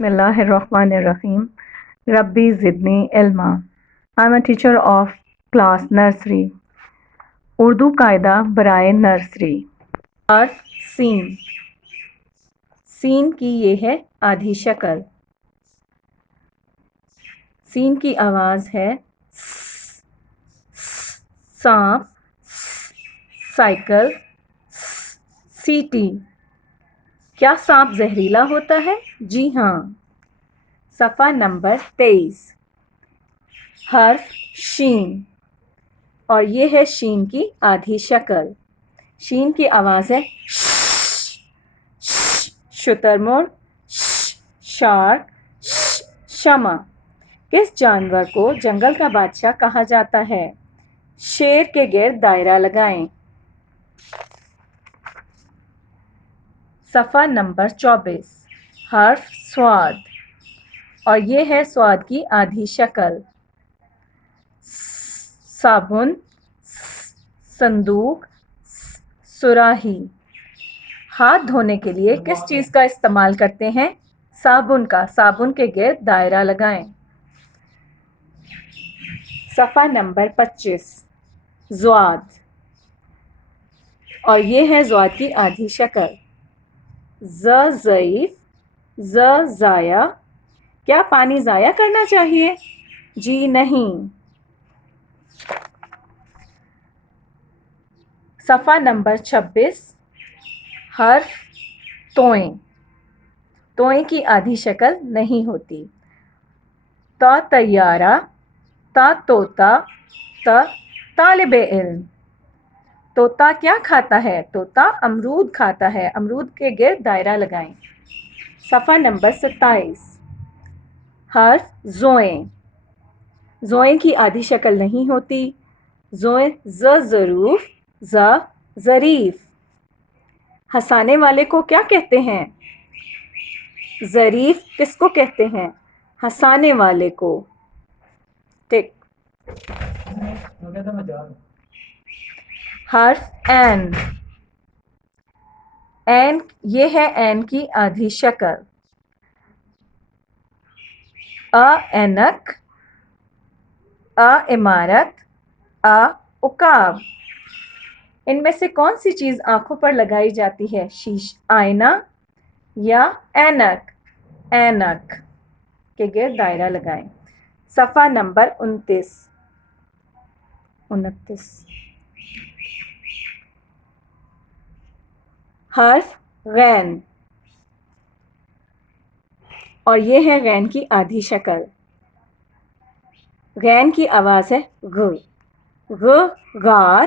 بسم اللہ الرحمن الرحیم. ربی زدنی علما. I'm a teacher of class nursery. Urdu قاعدہ برائے نرسری. حرف سین. سین کی یہ ہے آدھی شکل. سین کی آواز ہے س، سانپ، سائیکل، سیٹی. کیا سانپ زہریلا ہوتا ہے؟ جی ہاں. صفحہ نمبر 23. حرف شین. اور یہ ہے شین کی آدھی شکل. شین کی آواز ہے شتر مرغ، شارک، شمع. کس جانور کو جنگل کا بادشاہ کہا جاتا ہے؟ شیر کے گرد دائرہ لگائیں. صفحہ نمبر 24. حرف صاد. اور یہ ہے صاد کی آدھی شکل. صابن، صندوق، صراحی. ہاتھ دھونے کے لیے کس چیز کا استعمال کرتے ہیں؟ صابن کا. صابن کے گرد دائرہ لگائیں. صفحہ نمبر 25. ضاد. اور یہ ہے ضاد کی آدھی شکل. ز ضعیف، ز ضائع. کیا پانی ضائع کرنا چاہیے؟ جی نہیں. صفحہ نمبر 26. حرف توئیں. توئیں کی آدھی شکل نہیں ہوتی. تا طیارہ، تا طوطا، تا طالب علم. طوطا کیا کھاتا ہے؟ طوطا امرود کھاتا ہے. امرود کے گرد دائرہ لگائیں. صفحہ نمبر 27. حرف زوئیں. زوئیں کی آدھی شکل نہیں ہوتی. زوئیں ز ظروف، ز ظریف. ہنسانے والے کو کیا کہتے ہیں؟ ظریف کس کو کہتے ہیں؟ ہنسانے والے کو. ٹک. حرف عین. عین یہ ہے عین کی آدھی شکل. اینک، عمارت، عقاب. ان میں سے کون سی چیز آنکھوں پر لگائی جاتی ہے؟ آئینہ یا اینک؟ اینک کے گرد دائرہ لگائیں. صفحہ نمبر 29. حرف غین. اور یہ ہے غین کی آدھی شکل. غین کی آواز ہے غ. غ غار،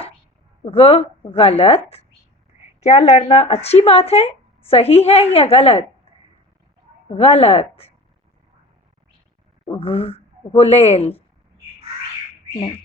غ غلط. کیا لڑنا اچھی بات ہے؟ صحیح ہے یا غلط؟ غلط. غلیل نہیں.